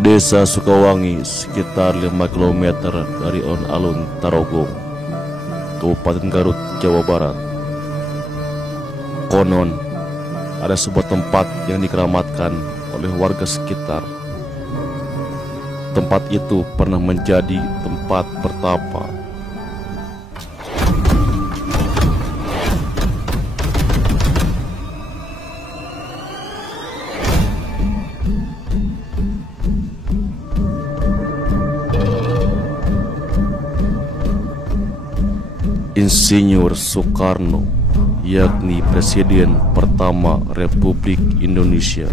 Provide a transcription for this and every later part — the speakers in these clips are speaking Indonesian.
Desa Sukawangi sekitar 5 km dari alun-alun Tarogong, Kabupaten Garut, Jawa Barat. Konon ada sebuah tempat yang dikeramatkan oleh warga sekitar. Tempat itu pernah menjadi tempat bertapa. Insinyur Soekarno, yakni Presiden pertama Republik Indonesia.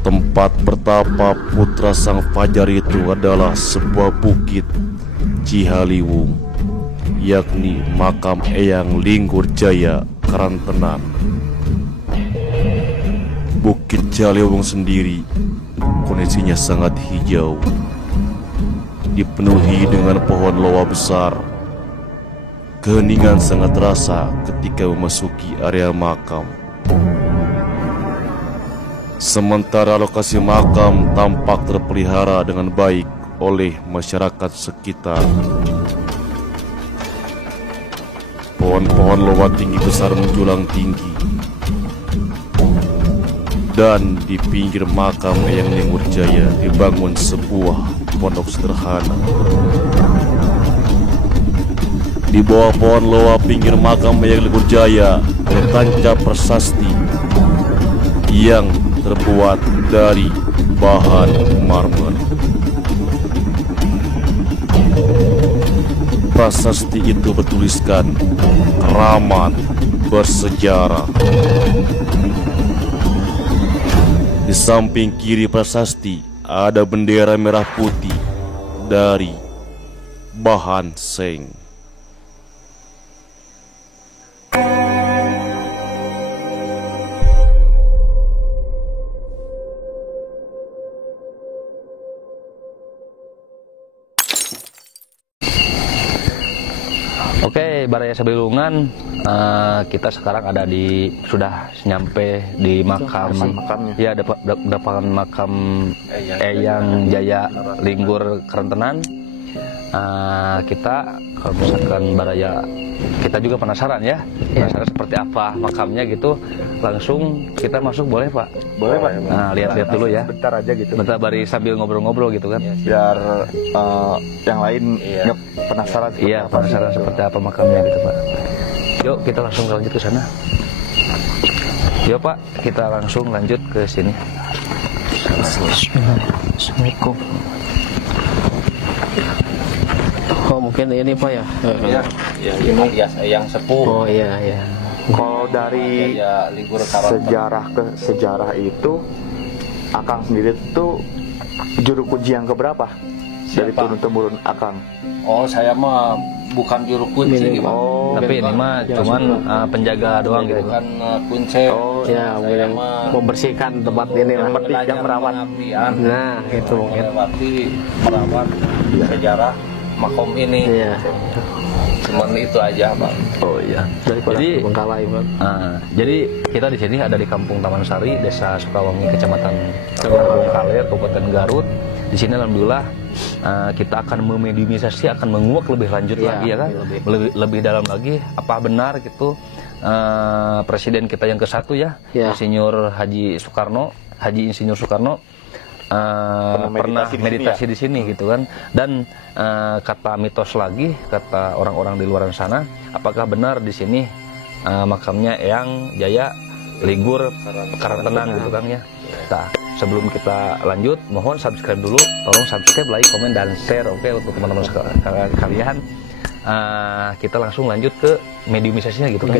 Tempat bertapa putra Sang Fajar itu adalah sebuah bukit Cihaliwung, yakni makam Eyang Linggur Jaya Karantenan. Bukit Cihaliwung sendiri kondisinya sangat hijau, dipenuhi dengan pohon loa besar. Keheningan sangat terasa ketika memasuki area makam. Sementara lokasi makam tampak terpelihara dengan baik oleh masyarakat sekitar. Pohon-pohon loa tinggi besar menjulang tinggi, dan di pinggir makam Eyang Linggur Jaya dibangun sebuah pondok sederhana. Di bawah pohon loa pinggir makam Eyang Linggur Jaya tertancap prasasti yang terbuat dari bahan marmer. Prasasti itu bertuliskan keramat bersejarah. Di samping kiri prasasti ada bendera merah putih dari bahan seng. Oke, Baraya Sabilungan, kita sekarang ada sudah nyampe di makamnya. Ya, depan makam Eyang Jaya Linggur Karantenan. Kita kalau misalkan Baraya, kita juga penasaran ya, penasaran seperti apa makamnya gitu. Langsung kita masuk, boleh Pak? Boleh Pak. Nah, lihat-lihat dulu ya. Bentar aja gitu. Bentar bari sambil ngobrol-ngobrol gitu kan. Biar yang lain penasaran. Iya, penasaran seperti apa makamnya gitu Pak. Yuk kita langsung lanjut ke sana. Yuk Pak, kita langsung lanjut ke sini. Assalamualaikum. Oh mungkin ini Pak ya? Iya, ini alias Eyang Sepuh. Oh iya iya. Kalau dari sejarah itu, Akang sendiri tuh juru kunci yang keberapa? Dari turun-temurun Akang? Oh, saya mah bukan juru kunci, Oh, tapi ini mah cuman penjaga doang gitu. Bukan kunci. Oh ya, yang membersihkan tempat ini lah. yang merawat. Nah itu mungkin. Melewati merawat sejarah makom ini. Iya. Cuman itu aja, Pak. Oh iya. Jadi Bengkalai Pak. Jadi kita di sini ada di Kampung Taman Sari, Desa Sukawangi, Kecamatan Bongkaler, Kabupaten Garut. Di sini alhamdulillah kita akan memediumisasi, akan menguak lebih lanjut lagi ya kan, lebih dalam lagi. Apa benar gitu Presiden kita yang ke-1 ya, Insinyur Haji Insinyur Soekarno pernah meditasi di sini gitu kan. Dan kata mitos lagi, kata orang-orang di luar sana, apakah benar di sini makamnya Eyang Jaya Linggur Karantenan gitu kan ya. Nah, sebelum kita lanjut, mohon subscribe dulu, tolong subscribe, like, komen, dan share, oke, untuk teman-teman kalian. Kita langsung lanjut ke mediumisasinya gitu kan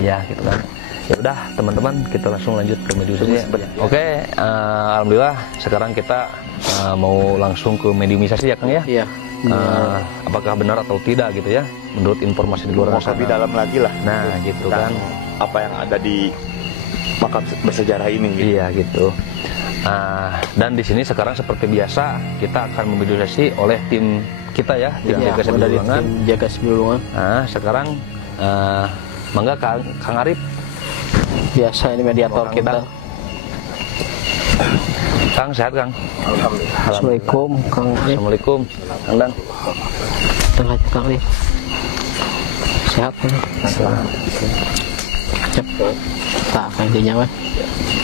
ya gitu kan. Ya udah teman-teman, kita langsung lanjut ke mediumisasi. Oke, alhamdulillah sekarang kita mau langsung ke mediumisasi ya Kang ya. Iya. Apakah benar atau tidak gitu ya, menurut informasi di luar sana. Lebih dalam lagi lah. Nah gitu kan, apa yang ada di makam bersejarah ini gitu. Iya gitu. Dan di sini sekarang seperti biasa kita akan memediumisasi oleh tim kita ya, tim Jaga Sabilungan. Tim Jaga Sabilungan. Nah sekarang mangga Kang Arif. Biasa ini mediator kita. Kang sehat Kang? Assalamualaikum Kang Arif. Assalamualaikum Kang Dan. Tengah Kang Arif. Sehat kan? Cep. Tak kayak dia mah.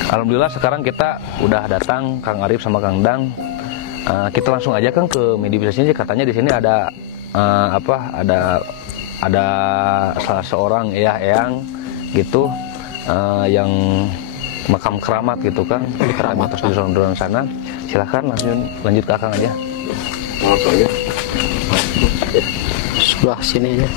Alhamdulillah sekarang kita udah datang Kang Arif sama Kang Dang. Kita langsung aja Kang ke media bisnisnya. Katanya di sini ada ada salah seorang eyang gitu yang makam keramat gitu kan, di keramat terus di dorong sana. Silahkan langsung lanjut ke Kang aja. Sebelah sini aja.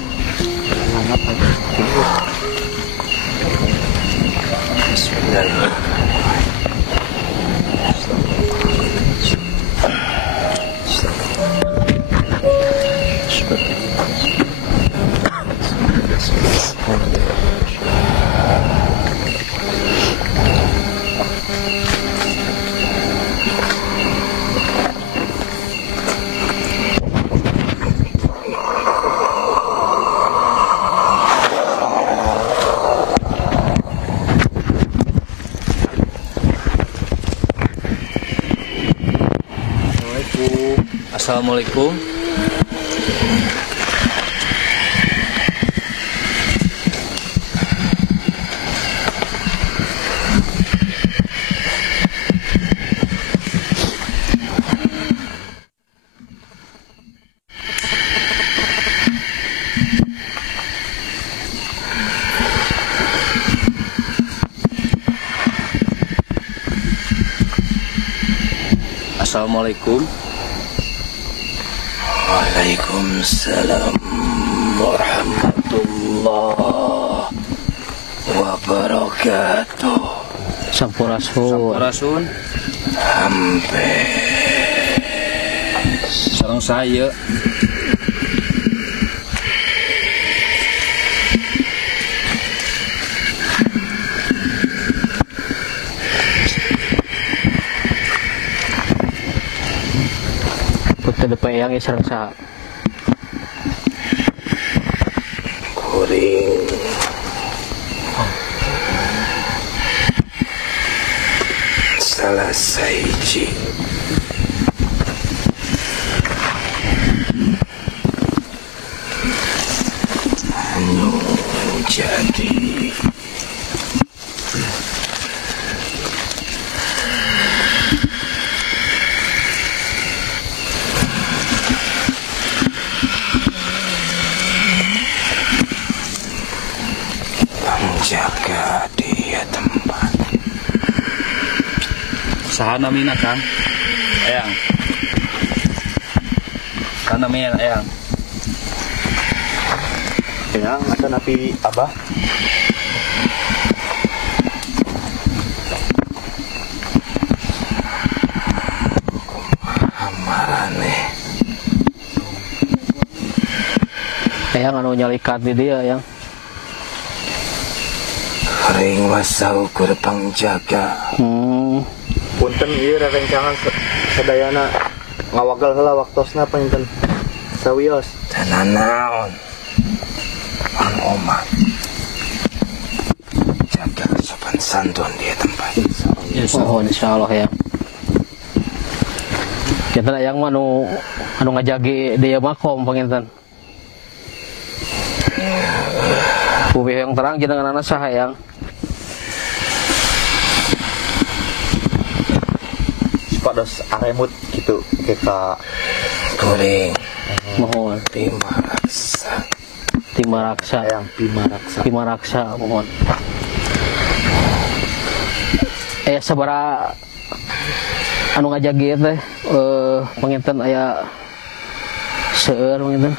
Assalamualaikum. Assalamualaikum. Waalaikumsalam warahmatullahi wabarakatuh. Sampurasun. Hampir Sareng saya Putih depan yang sareng sa. kuring salah saiji anu jadi jaga dia tempat Sahana mina Kang? Eyang. Sahana mina Eyang. Yang ada napi abah. amarane Yang anu nyalikat di dia yang. ring wasaukur pangjaga Punten ieu rerencangan sadayana ngawagal heula waktosna panten sawios. tenanaon Mang Omar jaga sopan santun dia tempat Oh, insyaallah ya. Kita yang anu ngajagi dia makom panginten. Bumi yang terang kita nganana saha yang. Pados aremut gitu kita kuring Mohon pimaraksa Timaraksa. yang pimaraksa. Timaraksa mohon. Sabara anu ngajagi teh panginten aya seueur panginten.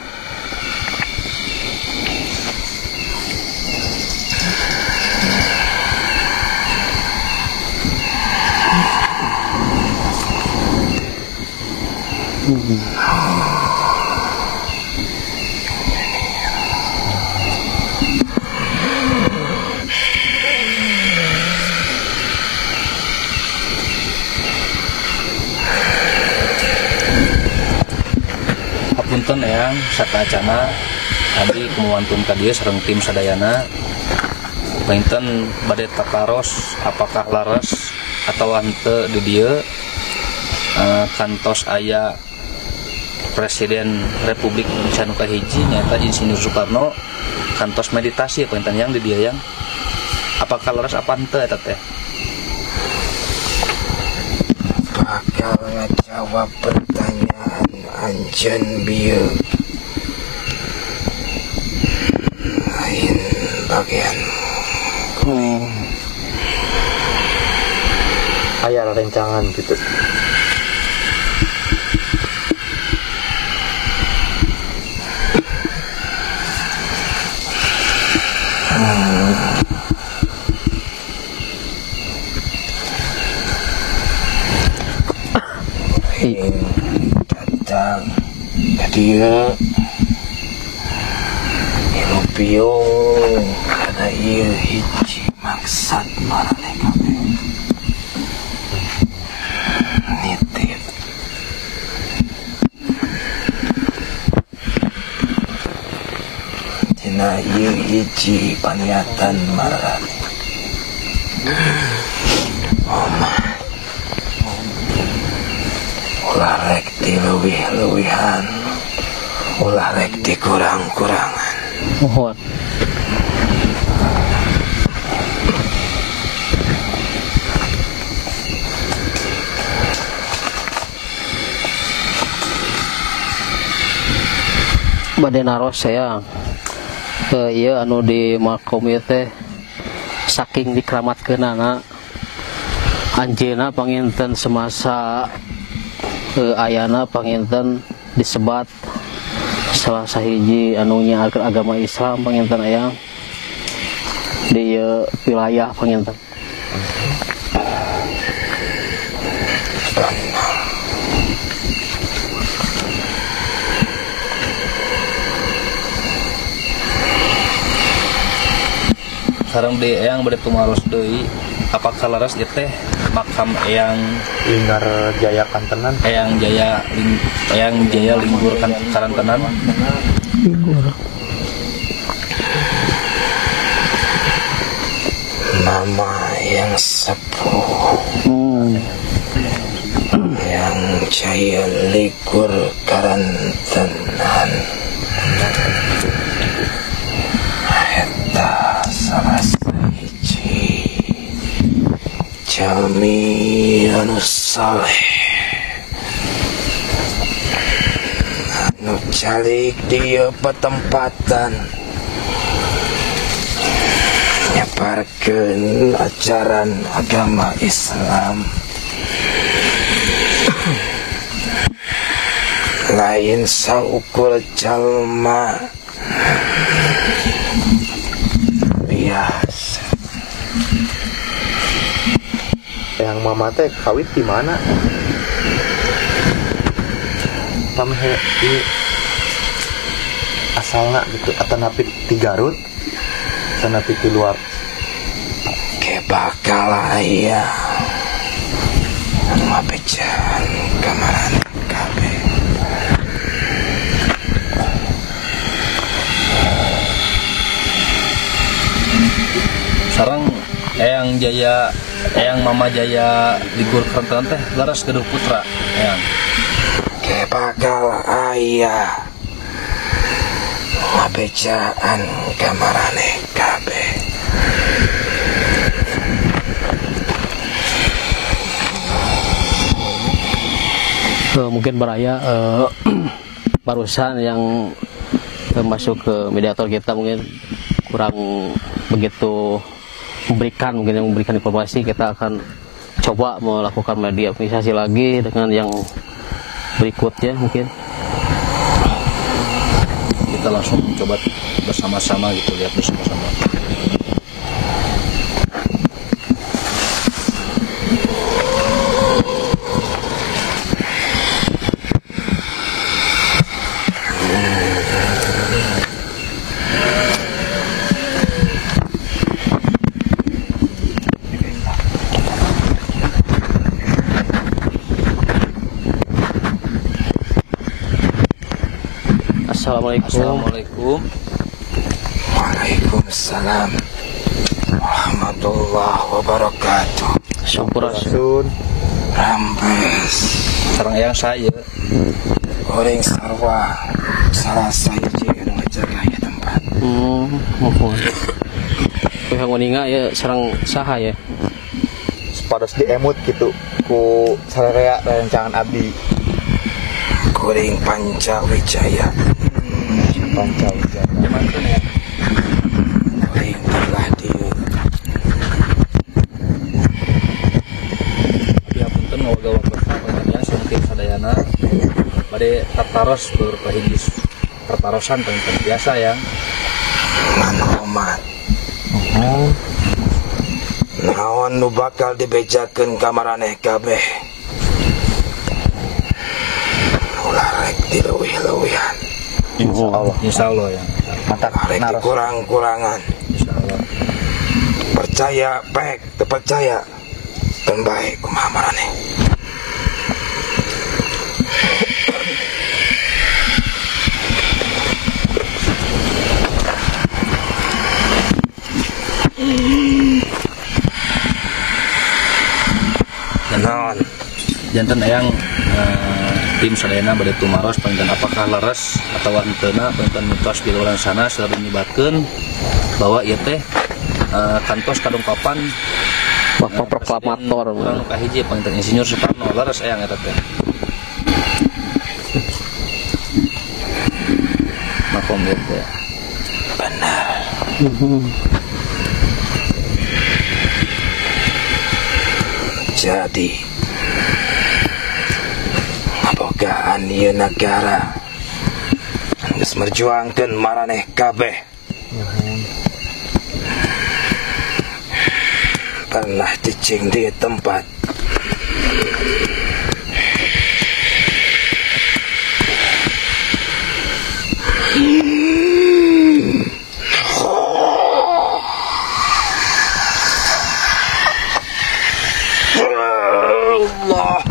Punten Eyang sakacana tadi kumuantun ka dieu sareng tim sadayana. Panginten bade takaros apakah laras atau henteu di dieu kantos aya Presiden Republik Indonesia nu kahiji nyaeta Insinyur Soekarno kantos meditasi pengintan yang di dia yang apakah leres apa henteu eta teh? Bakal ngejawab pertanyaan anjeun bieu lain bagian kuning Aya rencangan gitu. datang ke dia piung karena ieu hiji maksud marane kabeh nitip tina ieu hiji paniatan marane ulah rek dileuwih-leuwihan ulah rek dikurang-kurangan. Mohon. Bade naros saya ieu anu di makom ieu teh saking dikramatkeunana anjeunna panginten semasa ayana panginten disebat salah sahiji anu nyiarkeun agama Islam panginten aya di wilayah panginten. Sareng di eyang bade tumaros deui apakah laras ieu teh makam eyang Linggar Jaya Kantenan. eyang Jaya Linggur Karantenan. Nama yang sepuh yang Jaya Linggur Karantenan eta salah sahiji jalmi anu saleh anu calik dia petempatan nyebarkeun ajaran agama Islam lain saukur jalma biasa. Yang mama teh kawit di mana? Tamhe di asalna gitu atau napi di Garut, sana di luar. Ke bakal aya mabejan kamaran kabeh. Sareng eyang Mama Jaya Linggur Karantenan teh laras Gaduh Putra eyang. Ke bakal aya mabejaan kamarane kabeh. Mungkin beraya barusan yang masuk ke mediator kita mungkin kurang begitu memberikan informasi. Kita akan coba melakukan media organisasi lagi dengan yang berikutnya. Mungkin Kita langsung coba bersama-sama gitu, lihat bersama-sama. Assalamualaikum. Waalaikumsalam warahmatullahi wabarakatuh. Sampurasun. Rampes. Sarang yang saya Goreng sarwa. Salah saya juga ngajaga ya tempat. Mohon. Kaya ngoninga ya sarang saha ya. Sepados diemut gitu ku sararea rancangan abdi. Goreng Pancawijaya. Pancawijaya. Goreng telah dia. dia punten warga-warga sahabatnya sungkin sadayana bade tartaros berpahigis pertarosan paling biasa ya. Manhomat. Naon nu bakal dibejakeun ka maraneh kabeh. Ulah rek dileuwih-leuwihan. Insyaallah ya. Mantap. Rek dikurang-kurangan. Insyaallah. Percaya pek, teu percaya. Kan bae kumaha maraneh. Naon? Janten yang tim sadayana bade tumaros panten apakah leres atau henteu panten mitos di luar sana selalu nyibatkeun bahwa ieu teh kantos kadongkapan Bapak proklamator. urang nu kahiji panten Insinyur Soekarno leres eyang eta teh. Makom ieu teh. Benar. Jadi ngabogaan ieu negara geus merjuangkeun maraneh kabeh. Pernah cicing di tempat Allah.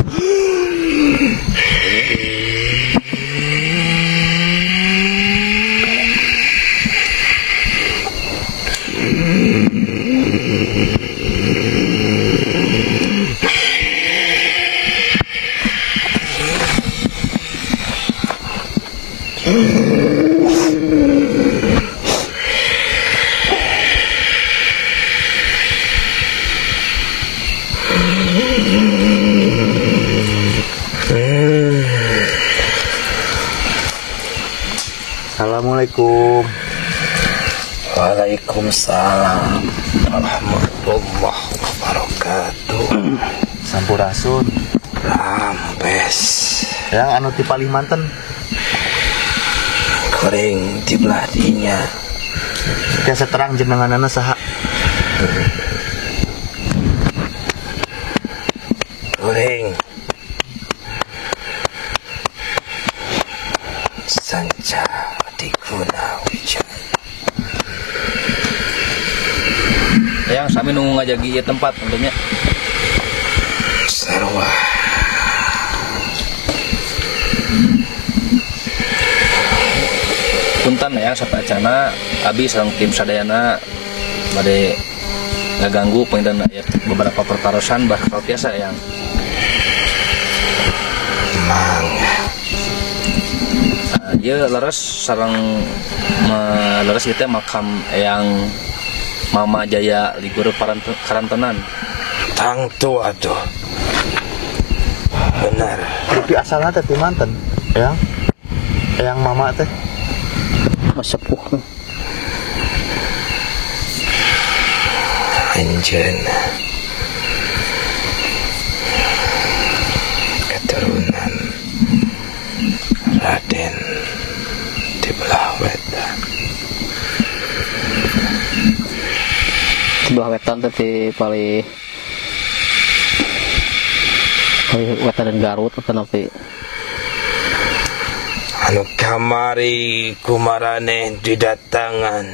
Assalamualaikum. Waalaikumsalam warahmatullahi wabarakatuh. Sampurasun. Rampes. Yang anu ti Palimanten. Goreng di belah dinya. Tiasa terang jenenganana saha? Goreng Sanca Digunawijaya. Yang sami nunggu ngajagi ieu tempat tentunya. Sarwa. Punten yang sapacana abi sareng tim sadayana bade ngaganggu panten aya beberapa pertarosan bakal biasa yang Mangga. ieu leres sareng leres ieu teh makam yang Mama Jaya Liguru Karantenan. Tang tua tuh. Benar. Tapi asalna teh ti manten, ya. Yang mama teh Sepuh. Anjeun. Keturunan Raden di belah wetan. Sebelah wetan teh paling wetan dan Garut atau nanti Anu kamari kumarane didatangan.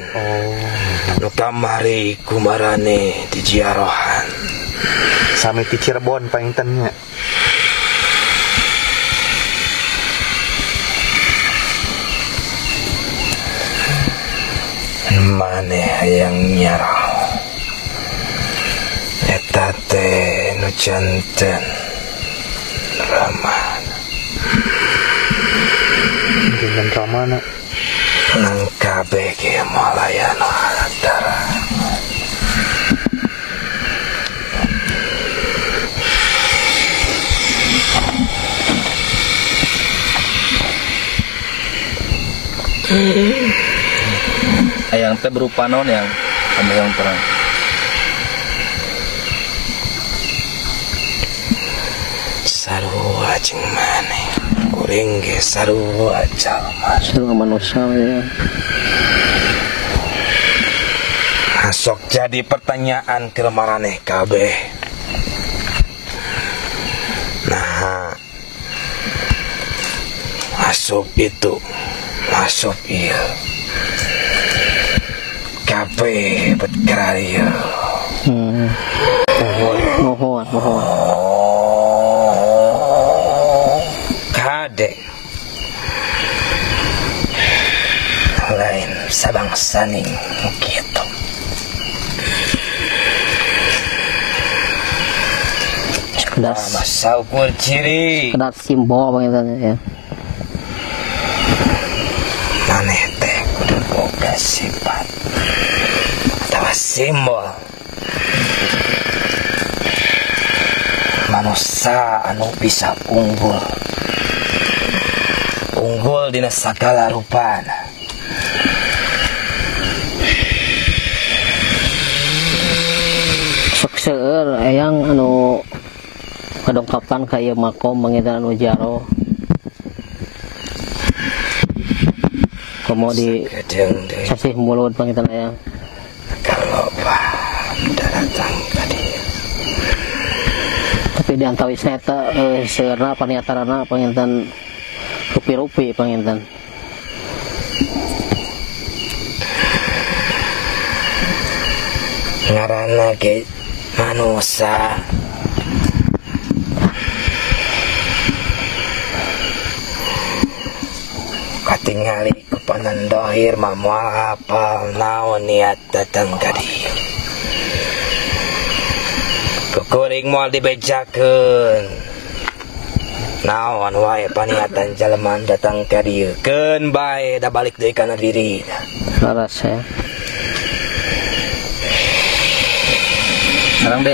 Anu kamari kumarane dijiarohan. sami ti Cirebon paintennya. Maneh hayang nyarah. Eta Eta teh nu janten Ramana. Janten Ramana. Nang kabeh ge malayana antara. Yang teh berupa non yang kamu yang perang. Sarua jeung maneh. Kuring ge sarua jalma. Sarua manusia ya. Masuk jadi pertanyaan ke maraneh kabeh. Nah, masuk itu, masuk iya. Kabeh berkarya. Mohon. Kadek. Lain sabangsaning kitu. Sekedar Masa ukur ciri simbol pengintannya ya. maneh teh kudu boga sifat atawa simbol manusia anu bisa unggul dina sagala rupana. Sok seueur eyang anu kadongkapan ka ieu makom pangintan anu jaro. Komo di Gedeng deui sasih mulut pangintan eyang. kalau datang ka dieu. Tapi di antawisna eta seueurna paniatarana pangintan rupi-rupi pangintan. Ngaranna ge manusia katingali ku panandohir mah moal hafal naon niat datang ka dieu. Kukuring moal dibejakeun naon wae paniatan jalema datang ka dieu. Keun bae da balik deui kana dirina. Laras ya. Sekarang deh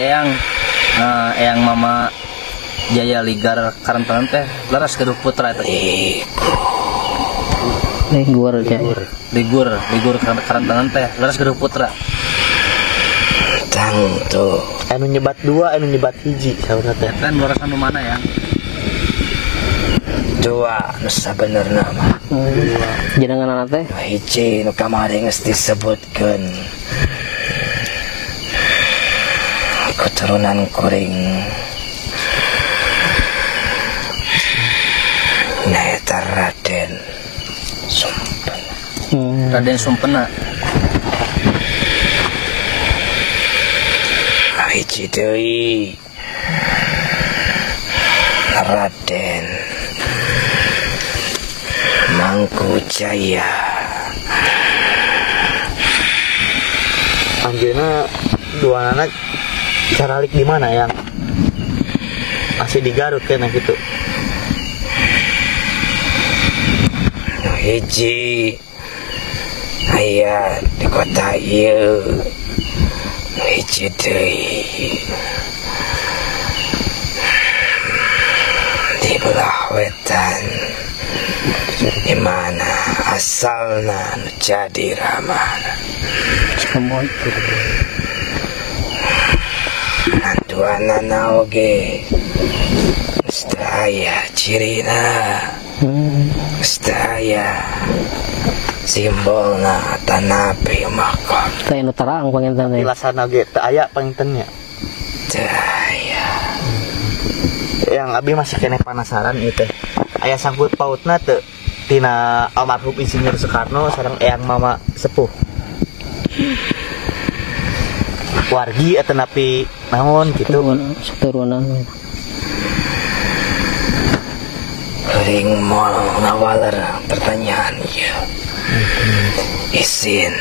eyang mama Jaya Ligar Karantanan teh laras kedua putra eta. Ligur ya. Ligur Karantanan teh laras kedua putra. Tang tuh Anu nyebat 2, anu nyebat 1 saudara teh. Eta laras anu mana ya? dua nu sabenerna mah. Jenengan teh Hiji nu kamari geus disebutkeun keturunan kuring nyaeta Raden Sumpena. Raden Sumpena. Hiji deui Raden Mangkujaya. Anjeunna dua anak caralik di mana yang masih di Garut kena gitu. Hiji aya di kota ieu. Hiji deui di belah wetan di mana asalna nu jadi ramana. Anduanana oge aya cirina, aya simbolna tanapi makom. teh nu terang pangintan teh. Ilasana ge teu aya pangintennya. Daya Yang abi masih kena penasaran itu. Aya sangkut pautna teu tina almarhum Insinyur Soekarno sareng eyang mama sepuh. Wargi atau napi naon gitu. Seturunan. Ring mau ngawaler pertanyaan ya. Isin.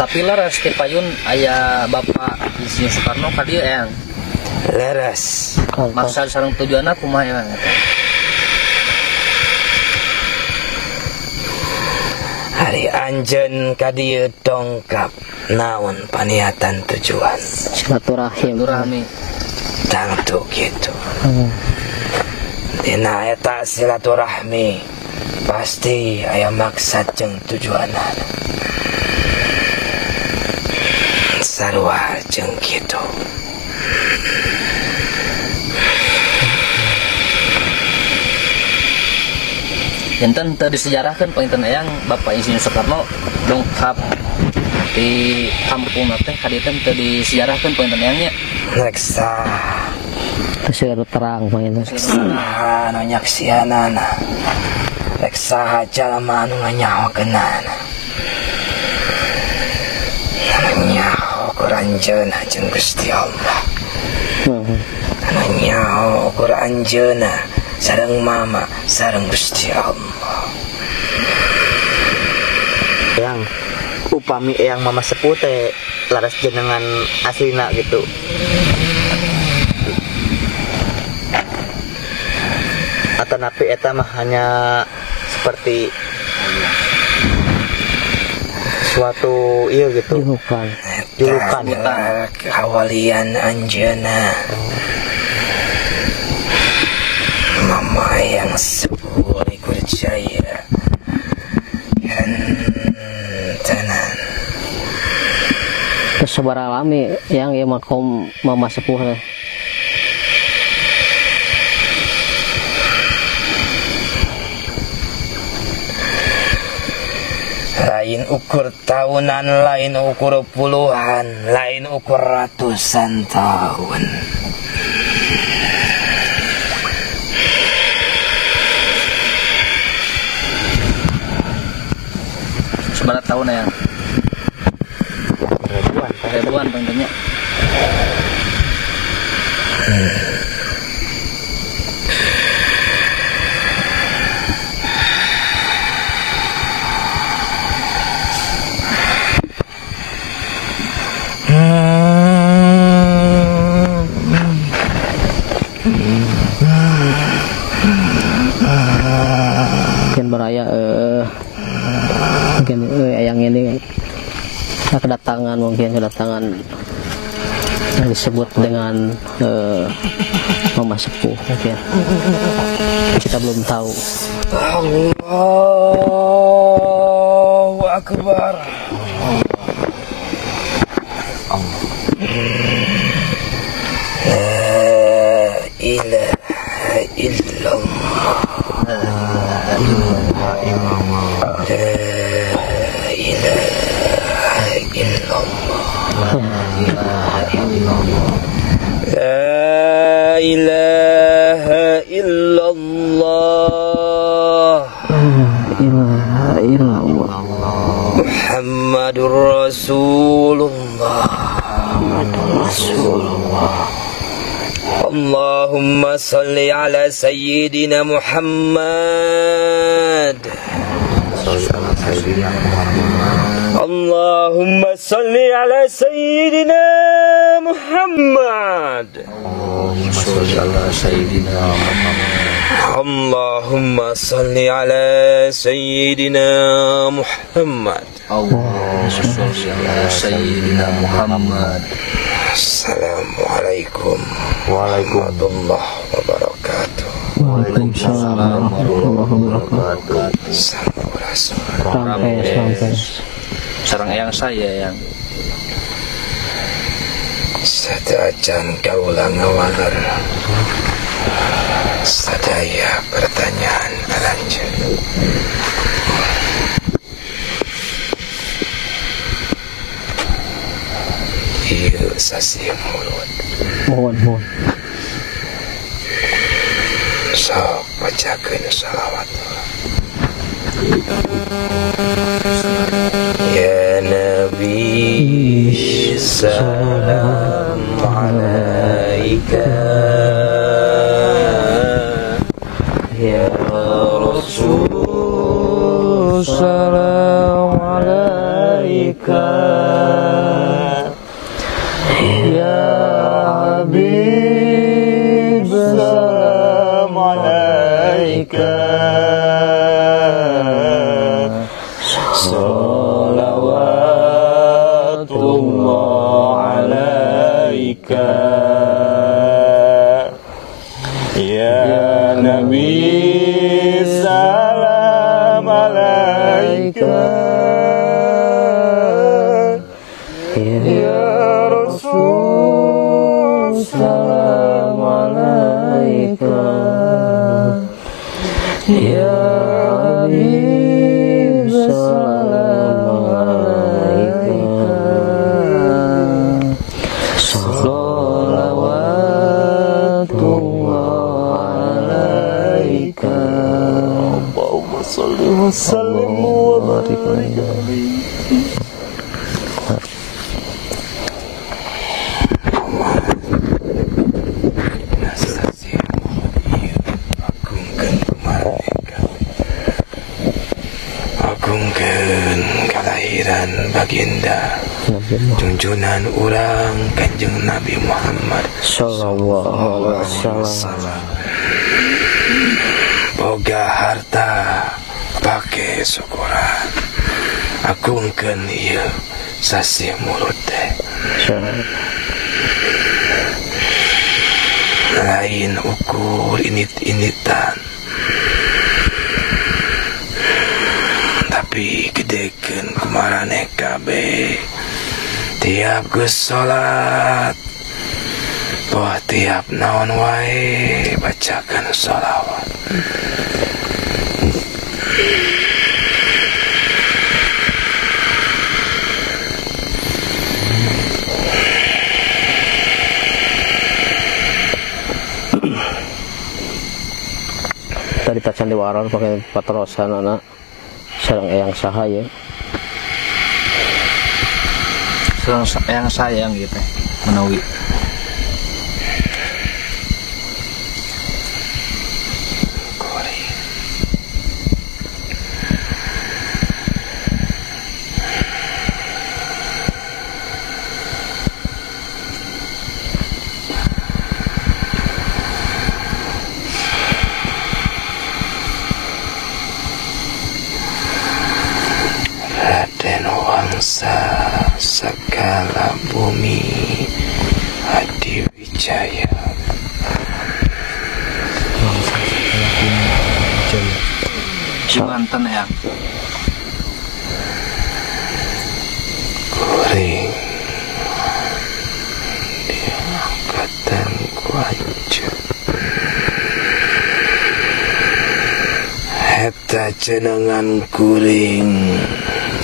Tapi laras ti payun aya Bapak Insinyur Soekarno ka dieu Eyang. Leres. Maksud sareng tujuanna kumaha Eyang? Hari anjeun ka dieu dongkap naon paniatan tujuan. Silaturahim. Silaturahmi. Tangtu gitu. Dina eta silaturahmi pasti aya maksud jeung tujuanan. Sarua jeung kitu. Enten teu disejarahkeun panginten Eyang Bapak Insinyur Soekarno dongkap di kampung teh ka dieu teu disejarahkeun panginten Eyangnya. Reksa Terus terang panginten. anu nyaksianana. Reksa jalma anu nganyahokeunana. Anu nyaho kuranjeun jeung Gusti Allah. Anu nyaho kuranjeuna sareng mama sareng Gusti Allah. Yang upami yang mama sepuh teh laras jenengan aslina gitu. Atau napi eta mah hanya seperti suatu iya gitu. Julukan. Kawalian anjeuna. Mama yang sepuh ikur jaya. Tenan. Terus sabaraha lami yang ieu makom mama sepuh teh. Lain ukur tahunan, lain ukur puluhan, lain ukur ratusan tahun. Seberapa tahun Eyang? Ribuan pangintennya. Mungkin beraya mungkin yang ini kedatangan yang disebut dengan mama sepuh mungkin kita belum tahu. Allahu Akbar. La ilaha illallah. La ilaha illallah. La ilaha illallah. Muhammadur Rasulullah. Allahumma salli ala sayyidina Muhammad. Allahumma salli ala sayyidina Muhammad. Allahumma salli ala sayyidina Muhammad. Assalamualaikum warahmatullahi wabarakatuh. Waalaikumsalam warahmatullahi wabarakatuh. Sampai. Sareng Eyang saya yang Sadajan kaula ngawaler. Sadaya pertanyaan lanjut. Ieu sasi mulut. Mohon. Sok bacakeun shalawat. Ya Nabi salam alaika. Ya Rasul salam alaika. alaika ya Nabi salam alaika ya Rasul salam alaika ya Habib salam alaika salawatullah alaika Allahumma salli wa sallim wa barik alaihi. Agungkeun kalahiran baginda junjunan urang Kanjeng Nabi Muhammad sallallahu alaihi wasallam. Boga harta pake syukuran agungkeun ieu sasih mulut teh lain ukur init-initan tapi gedekeun kumarane kabeh tiap geus salat toh tiap naon wae bacakan shalawat. Tadi tacan diwaran pakai patrosan anak sareng eyang sahaya Sareng yang sayang gitu menawi Raden Wangsa segala bumi Adi Wijaya Jumanten ya Kuring di angkatan kuancu Heta jenengan kuring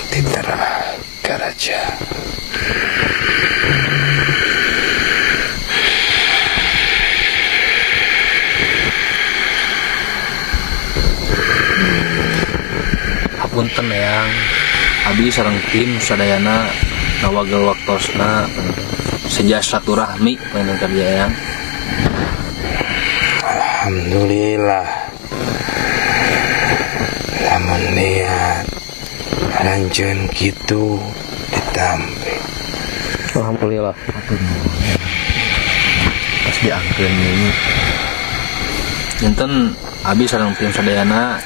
titerah karaja hapunten yang abi sareng tim sadayana nawagel waktosna sejasaturahmi panjenengan kerja yang alhamdulillah lamun niat ranjeun kitu ditampi alhamdulillah pas diangkeun ini Jinten abi sareng tim sadayana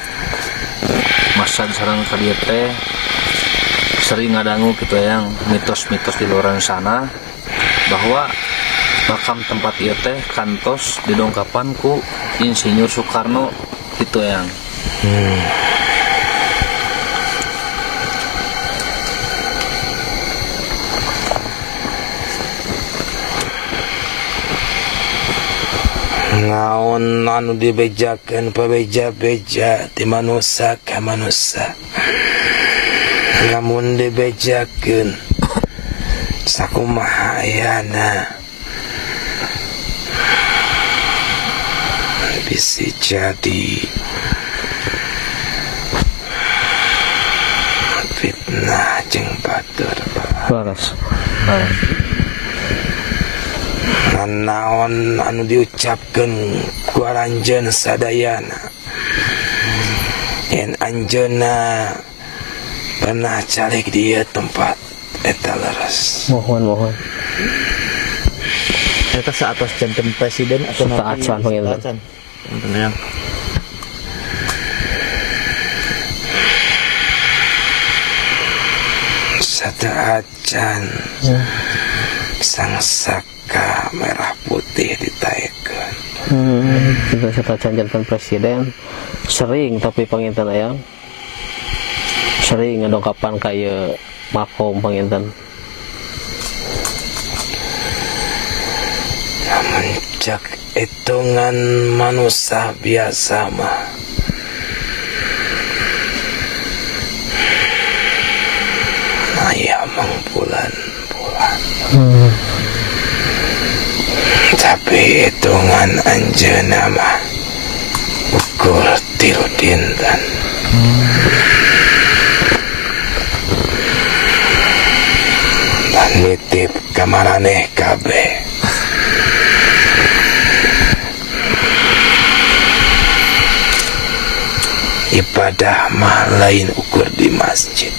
masa sareng ka dieu teh sering ngadangu gitu yang mitos-mitos di luar sana bahwa makam tempat ieu teh kantos didongkapan ku Insinyur Soekarno gitu yang naon anu dibejakeun pabeja-beja ti manusia ka manusia lamun dibejakeun sakumaha ayana bisa jadi fitnah jeung batur laras naon anu diucapkeun ku aranjeun sadayana yen anjeunna pernah calik di tempat eta leres mohon Eta saatos janten presiden atau Saacan, panggil. yang sataacan sang saka merah putih ditaekeun. Kita canjarkan presiden sering tapi panginten ayang sering ngadongkapan kayak makom panginten. Mencak hitungan manusia biasa mah aya mangbulan tapi hitungan anjeunna mah ukur 3 dinten. Dan nitip ka maraneh kabeh ibadah mah lain ukur di masjid,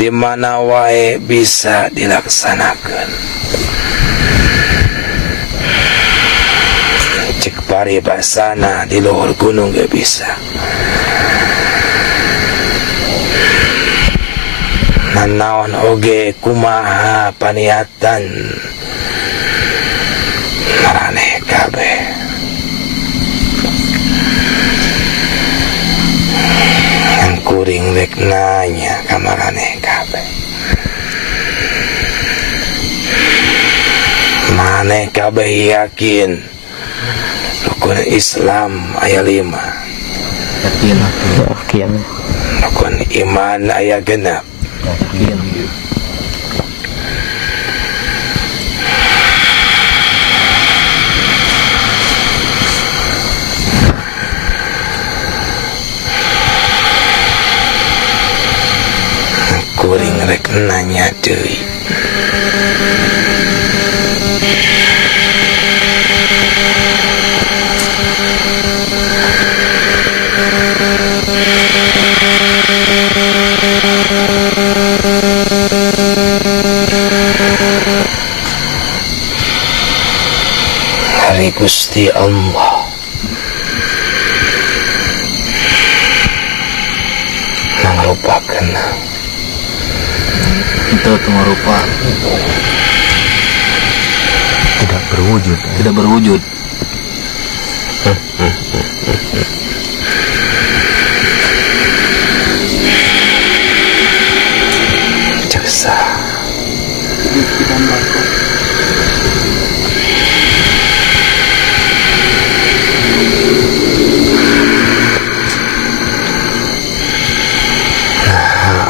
di mana wae bisa dilaksanakan. Cek paribasana di luhur gunung gak bisa. Nanaon oge kumaha paniatan maraneh kabeh. Kuring rek nanya kamarane kabeh, maneh kabeh yakin rukun Islam aya 5, Yakin. rukun iman aya 6. Kuring rek nanya deui. Hari Gusti Allah mangrupakeun Itu rupa tidak berwujud. Jaksa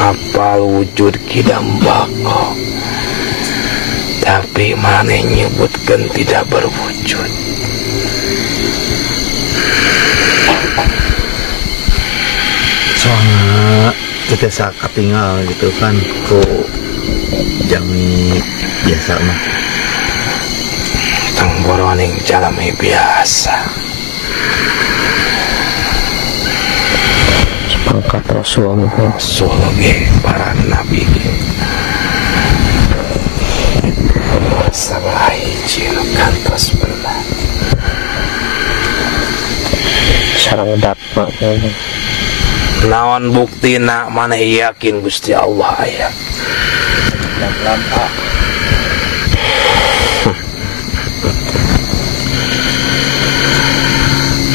apal wujud kidam bako, tapi maneh nyebutkan tidak berwujud. Soalnya kita saka tinggal gitu kan ku jami biasa mah Tang boroning jalami biasa. Sepangkat Rasulullah. Rasul ge para nabi ge salah hiji nu kantos beunang. Sareng datma. Naon buktina maneh yakin Gusti Allah aya?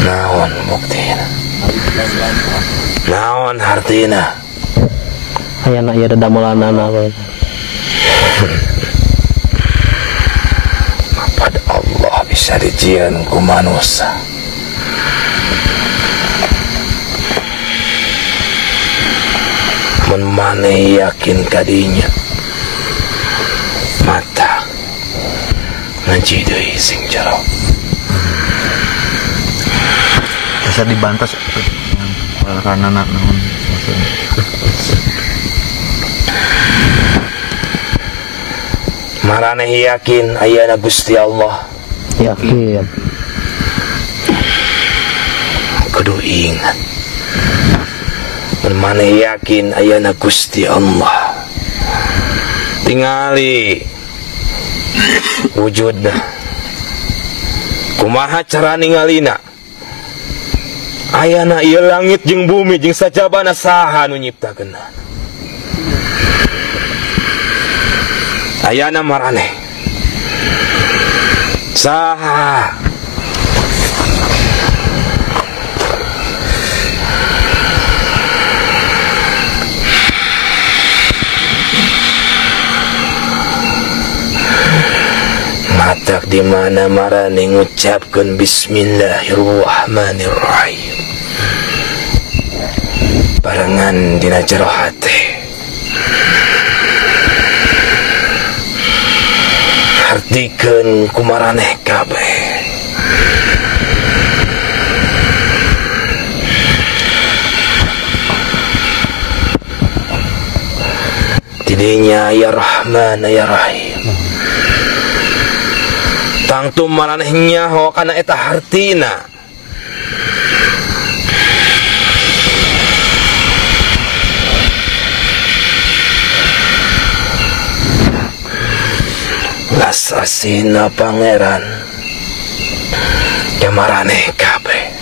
Naon buktina? Naon hartina? Ayana ieu dadamelanana we. Pada Allah bisa dijieun ku manusia. Mun maneh yakin kadinya, mata ngaji deui sing jero. bisa dibantas karena naon maksudnya. Maraneh yakin ayana Gusti Allah? Yakin. Kudu ingat, maneh yakin ayana Gusti Allah, tingali wujudna. Kumaha cara ningalina? Ayana ieu langit jeung bumi jeung sajabana saha nu nyiptakeunna? ayana maraneh saha matak di mana maraneh ngucapkeun bismillahirrahmanirrahim barengan dina jero hate hartikeun kumaraneh kabeh tidinya ya Rahman ya Rahim tangtu maraneh nyaho kana eta hartina lasasina pangeran ya maraneh kabeh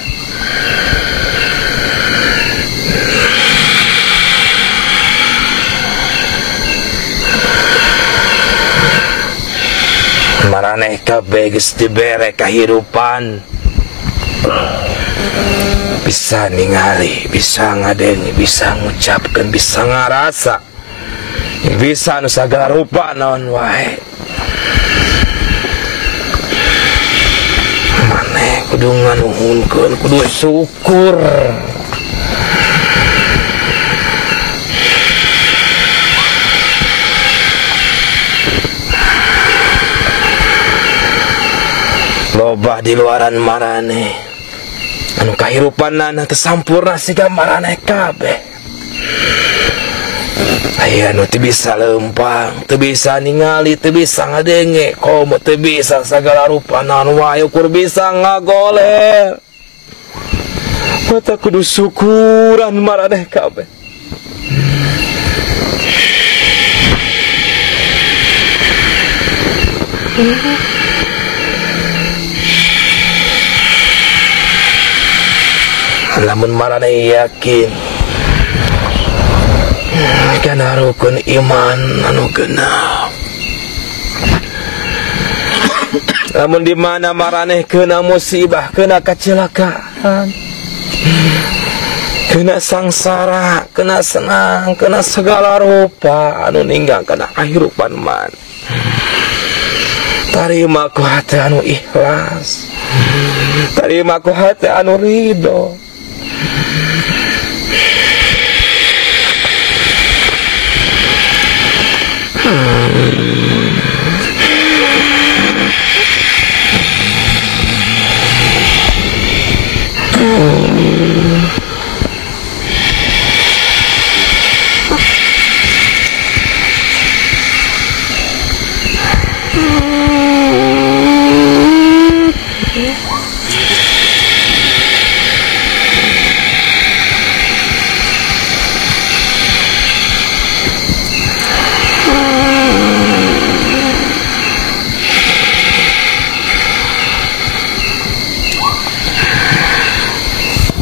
maraneh kabeh geus dibere kahirupan bisa ningali, bisa ngadengi, bisa ngucapkeun, bisa ngarasa, bisa nu sagala rupa naon wae. Maneh kudu nganuhunkeun, kudu syukur. Loba di luaran maraneh anu kahirupanna teu sampurna siga maraneh kabeh. Aya anu teu bisa leumpang, teu bisa ningali, teu bisa ngadenge, komo teu bisa sagala rupa naon wae ukur bisa ngagoler. Mata kudu syukuran maraneh kabeh. Lamun maraneh yakin kana rukun iman anu genep, lamun di mana maraneh kena musibah, kena kecelakaan, kena sangsara, kena senang, kena segala rupa anu ninggang kana kahirupan man, tarima ku hati anu ikhlas, tarima ku hati anu ridho.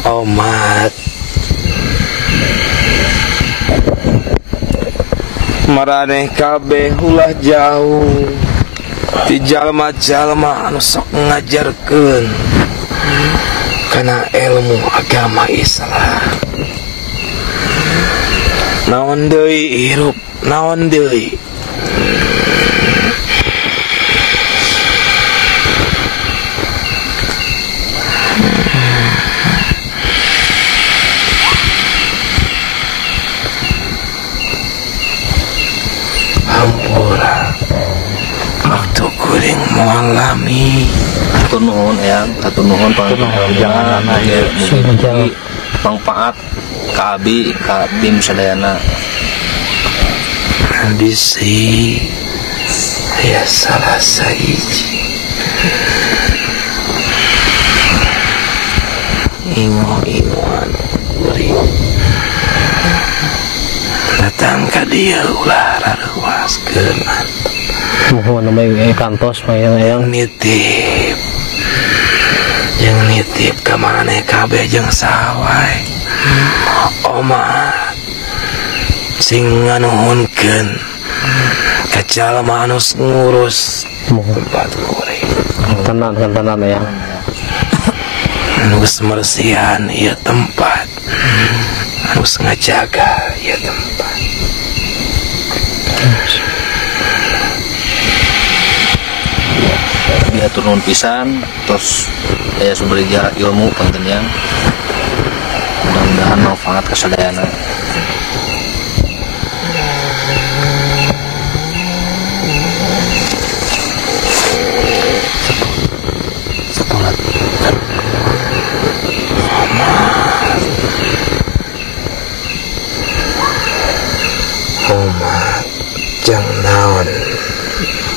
Omat maraneh kabeh ulah jauh ti jalma-jalma anu sok ngajarkeun kana ilmu agama Islam. Naon deui hirup, naon deui hampura waktu kuring mengalami Atur nuhun ya, atur nuhun jangan mugi manfaat ka abi ka tim sadayana. bisi ya salah sahiji ingo-ingoan kuring datang ka dieu ulah raruaskeun mohon bae kantos yang nitip jeung nitip ka maneh kabeh jeung sawae omat sing nganuhunkeun kecil manus ngurus tempat kuring tenan ya. Anus mersihan ieu tempat. Anus ngajaga ieu tempat. Dia turun pisan terus aya sumber ilmu pentingnya. Mudah-mudahan manfaat kasadayana. Umat jang naon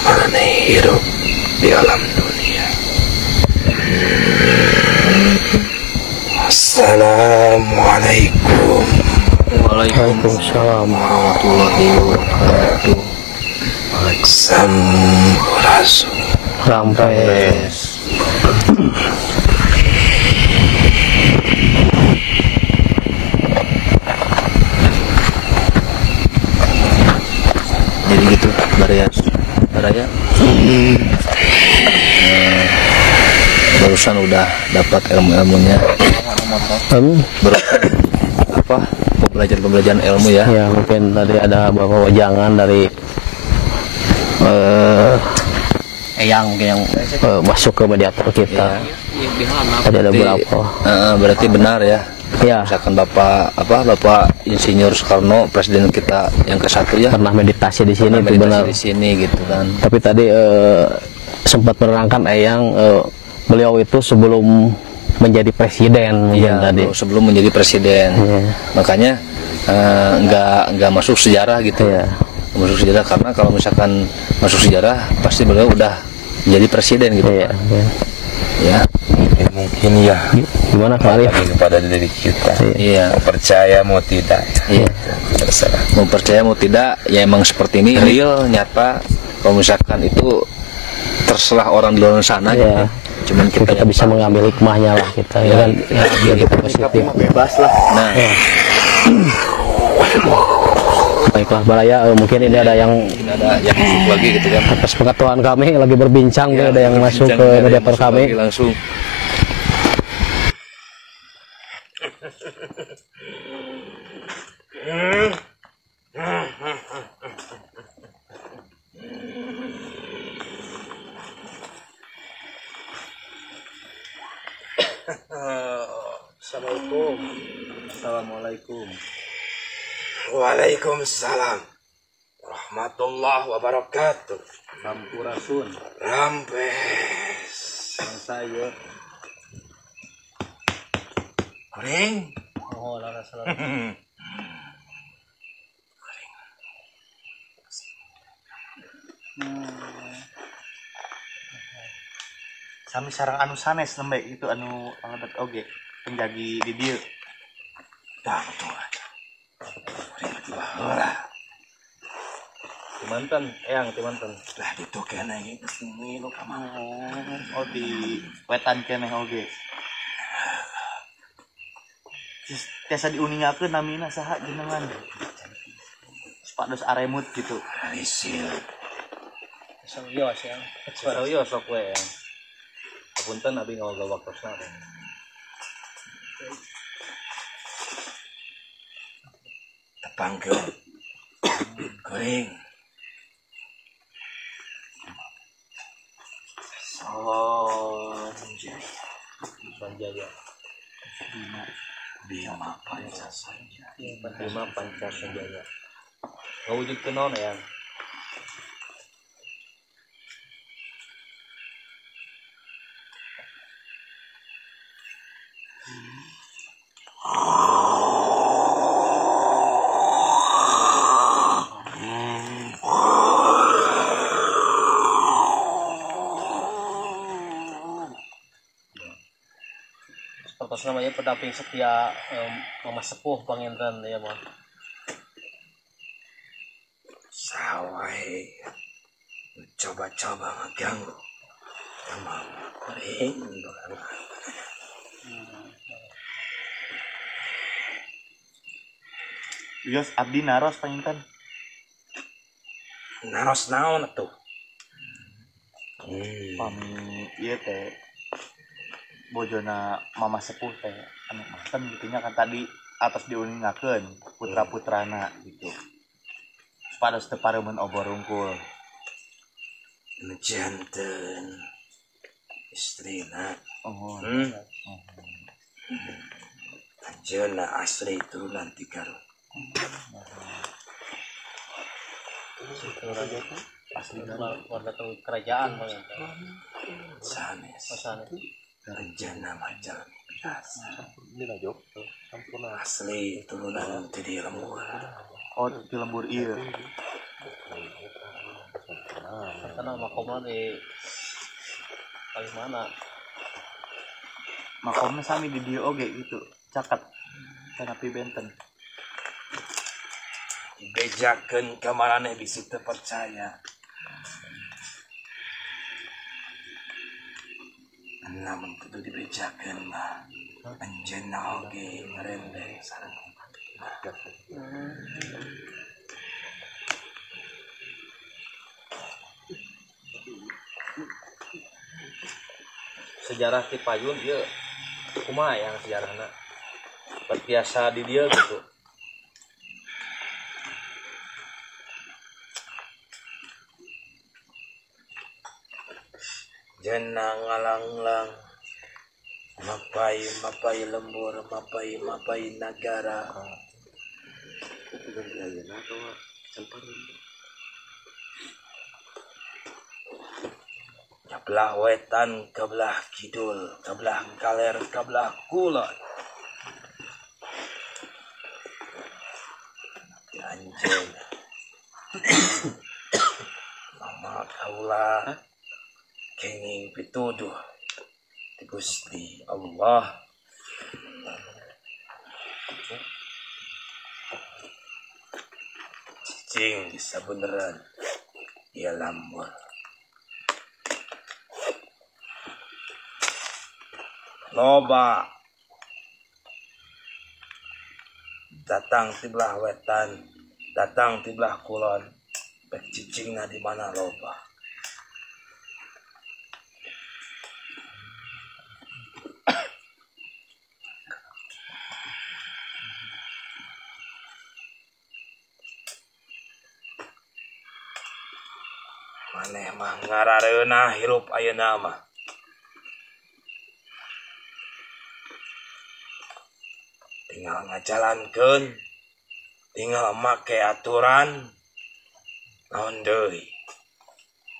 mana hidup di alam dunia. Assalamualaikum. Waalaikumsalam warahmatullahi wabarakatuh. Sampurasun. Rampes. Jadi gitu baraya barusan udah dapat ilmu-ilmunya, barusan apa pembelajaran ilmu ya. Ya mungkin tadi ada beberapa wajangan dari Eyang mungkin yang masuk ke mediator kita. Tadi ada beberapa. Berarti benar ya. Ya. Misalkan Bapak Insinyur Soekarno, presiden kita yang ke-1 ya. Pernah meditasi di sini itu Meditasi benar. di sini gitu kan. Tapi tadi sempat menerangkan Eyang beliau itu sebelum menjadi presiden mungkin Iya, tadi. sebelum menjadi presiden. Iya. Makanya nggak masuk sejarah gitu. Iya. Masuk sejarah karena kalau misalkan masuk sejarah pasti beliau udah menjadi presiden gitu. Iya. Ya. Mungkin ya Gimana Kak Arif? kepada diri kita. Iya. Mau percaya mau tidak. Iya. Terserah. Mau percaya mau tidak ya emang seperti ini real nyata. Kalau misalkan itu terserah orang di luar sana Iya. gitu. Cuman Kita yang bisa tahu. mengambil hikmahnya lah kita ya kan. Ya, biar kita positif. Bebas lah. Nah, Baiklah Baraya, mungkin ini ada yang ada yang masuk lagi gitu kan. atas pengetahuan kami lagi berbincang, mungkin ada yang masuk ke Ada yang mediator masuk kami. lagi langsung. Assalamualaikum. Waalaikumsalam warahmatullahi wabarakatuh. Sampurasun. Rampes. Saya. Kuring. Oh, lara salah. Sami sarang anu sanes nembe itu anu pangadat oge penjagi di dieu. Dah betul. Lah, Timanten, Eyang, timanten. lah itu kena ini kesini lu kamar. Oh di wetan keneh oge. Tiasa diuningakeun namina saha jenengan. Spados aremut gitu. Arisil. Serius ya. Serius sok we ya. Punten abi ngawal waktosna. Tepangkeun. Kuring. Sanjaya. Bima panca saja. Bima panca sanjaya. Ngawujudkeun naon ya? Terus namanya pendamping setia Mama Sepuh Panginten ya mah. Sawai. Coba-coba ngeganggu. Sama kuring. Yos abdi naros panginten. naros naon atuh. Pami ieu teh bojona mama sepuh teh anu manten gitu nya kan tadi atas diuningakeun putra-putrana gitu. Pados teu paremen obor rungkul. Janten istrina. Oh. Anjeunna asli turunan ti Garut. Asli warga kerajaan Sanes. Rencana macam biasa. Asli turunan ti lembur. Oh, di lembur ieu. karena makomnya di mana Makomna sami di dieu oge gitu. Caket kana pi benten. Dibejakeun ka maraneh bisi teu percaya. Namun kudu dibejakeun mah anjeunna oge ngarendeng sareng Sejarah ti Payun ieu kumaha yang sejarahna biasa di dia gitu. Jenang ngalanglang mapai lembur mapai negara. Kabelah wetan, kabelah kidul, kabelah kaler, kabelah kulon. Anjeun. Mama kaulah kenging pituduh ti Gusti Allah. Cicing sabeneran ieu lambur. Loba datang ti belah wetan, datang ti belah kulon, bek cicingna di mana loba. Maneh mah ngarareunah hirup ayeuna mah. Tinggal ngajalankeun, tinggal make aturan, naon deui.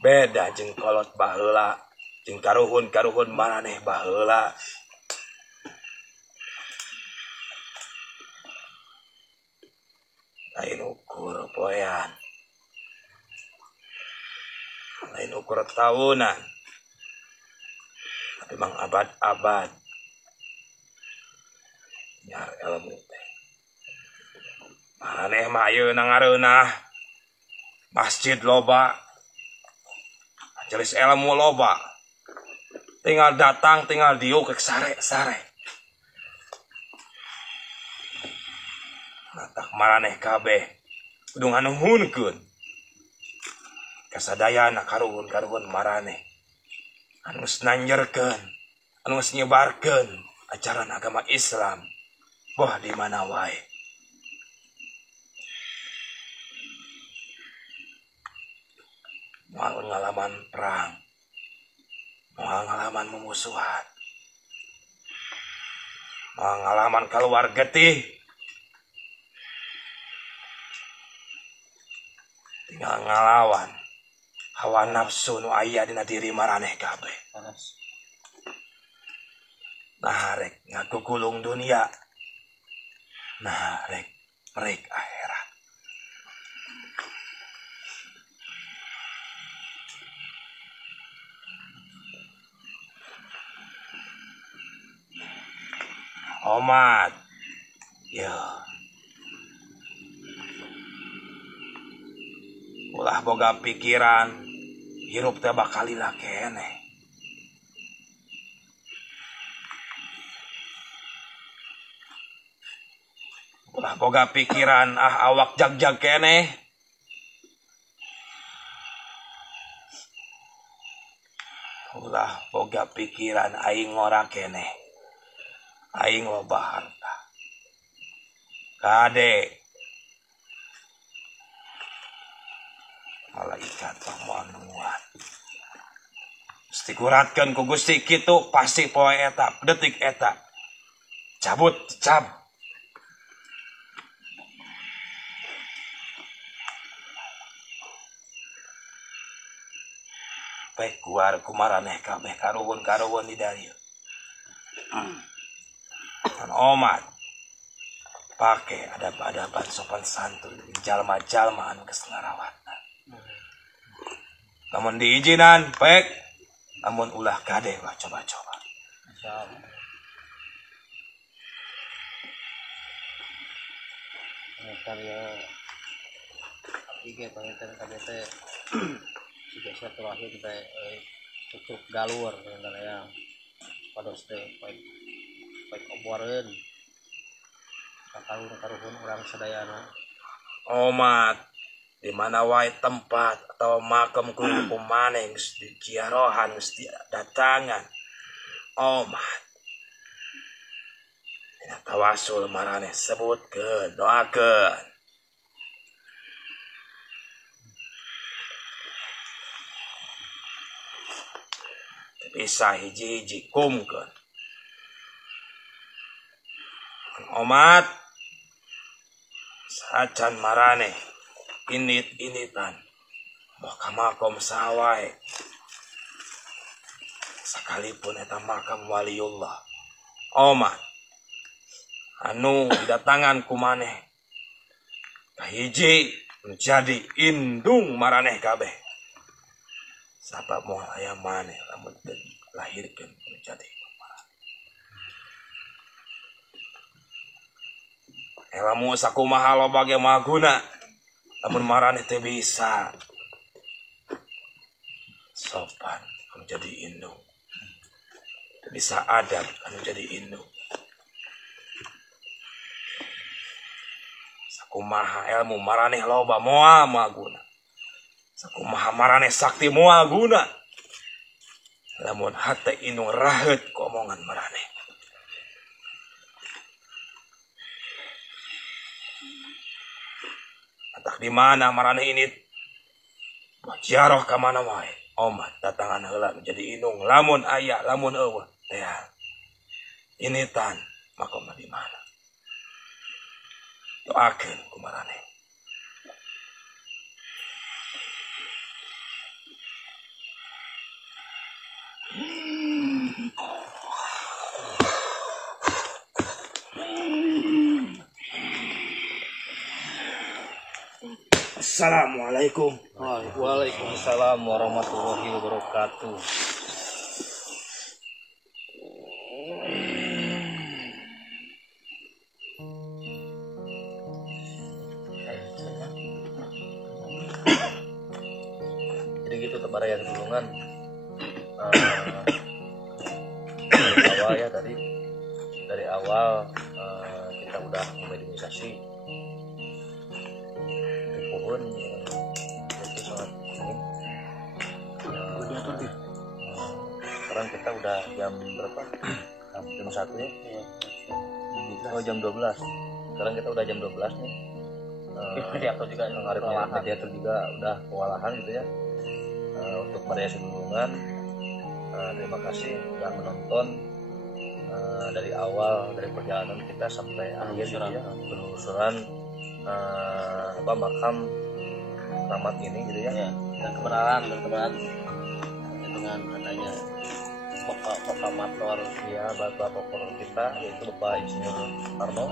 Beda jeung kolot baheula, jeung karuhun maraneh baheula. Lain ukur poean, lain ukur tahunan, tapi mang abad-abad. Nyar ilmu teh. Maneh mah ayeuna ngareunah masjid loba. Majelis ilmu loba. Tinggal datang, tinggal diuk ke sare-sare. Natak maraneh kabeh kudu nganuhunkeun kasadayana karuhun-karuhun maraneh. Anu geus nanjerkeun, anu geus nyebarkeun ajaran agama Islam. Wah, di mana wae. Moal ngalaman perang, moal ngalaman memusuhan, moal ngalaman keluar getih, tinggal ngalawan hawa nafsu nu aya dina diri maraneh kabeh. Nah, rek ngagugulung dunia. Nah, rek akhirat. Omat. Ya. Ulah boga pikiran hirup teh bakal lila keneh. Ulah boga pikiran awak jag-jag keneh. Ulah boga pikiran hirup teh bakal lila keneh. Ulah boga pikiran hirup teh bakal lila keneh. Ulah boga pikiran awak jag-jag keneh. Ulah boga pikiran awak jag-jag keneh. Ulah boga pikiran hirup teh bakal lila keneh. Ulah boga pikiran awak jag-jag keneh. Ulah boga pikiran awak jag-jag keneh. ulah boga pikiran aing ora keneh. Aing loba harta. Kade malaikat pamanuan. Gusti kuratkeun ku Gusti kitu pasti poe eta detik eta. Cabut cab. Baik keluar kumaraneh kabeh karuhun-karuhun di dari. Dan omat pakai adab-adaban sopan santun jalma-jalma anu geus ngarawatna. Namun diizinan pek, namun ulah kade lah coba-coba. Karya tiga penginten KBT juga saya terakhir teh cukup galur dengan yang pada teh baik oboreun karuhun urang sadayana. Omat di mana wae tempat atau makam kudu maneh geus diziarahan geus datangan. Omat dina tawasul maraneh sebutkeun doakeun. Bisa hiji-hiji kumkeun. Omat sacan maraneh init-initan moh ka makom sawae sakalipun eta makam waliullah. Omat anu didatangan ku maneh kahiji menjadi indung maraneh kabeh. Sabab moal aya maneh lamun lahirkeun menjadi indung maraneh. Elamu sakumaha loba ge maguna lamun maraneh teh bisa sopan anu jadi indung. Bisa adab anu jadi indung. Sakumaha ilmu maraneh loba moal maguna. Sakumaha maraneh sakti moal guna. Lamun hate indung raheut ku omongan maraneh. Entah di mana maraneh ini ziarah ka mana wae. Omat datangan heula menjadi indung lamun aya lamun eueuh teh. Initan makomna di mana? Doakeun ku maraneh. Assalamualaikum. Waalaikumsalam warahmatullahi wabarakatuh. Jadi gitu tebaraya tulungan. Dari awal ya dari awal kita udah memedimisasi pohon itu sangat ini. Sekarang kita udah jam berapa? Jam 1 ya? Oh jam 12. Sekarang kita udah jam 12 nih. Mediator juga mediator juga udah kewalahan gitu ya. Untuk variasi tulungan. Terima kasih sudah menonton dari awal dari perjalanan kita sampai akhir ya, penelusuran makam Rahmat ini gitu ya. Dan kebenaran dengan adanya bapak mator ya, bapak pokok kita yaitu Bapak Insinyur Karno.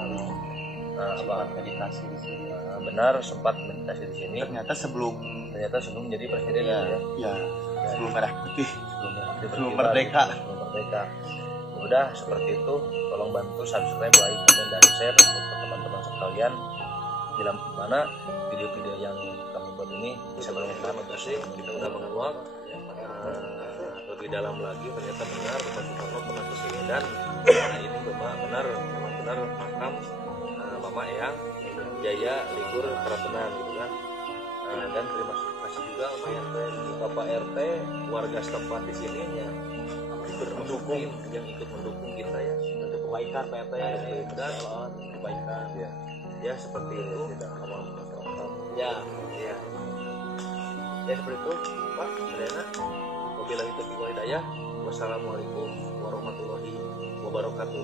Abang meditasi di sini. Benar sempat meditasi di sini. Ternyata sebelum jadi presiden ya. Sebelum merah putih. Sebelum merdeka. Udah seperti itu. Tolong bantu subscribe, like, komen, dan share untuk teman-teman sekalian. Bila mana video-video yang kami buat ini bisa bermanfaat untuk sih. Kita udah menguak lebih dalam lagi. Ternyata benar Bapak Soekarno pernah ke sini dan ini memang benar makam Mama Eyang Jaya Ligur Pratenan gitu kan. Dan terima kasih termasuk juga lumayan dari Bapak RT warga setempat di sini ya ikut mendukung yang ikut mendukung kita ya untuk kebaikan Pak RT ya kebaikan ya seperti itu ya seperti itu Pak Sadayana. Wabillahi taufiq wal hidayah. Wassalamualaikum warahmatullahi wabarakatuh.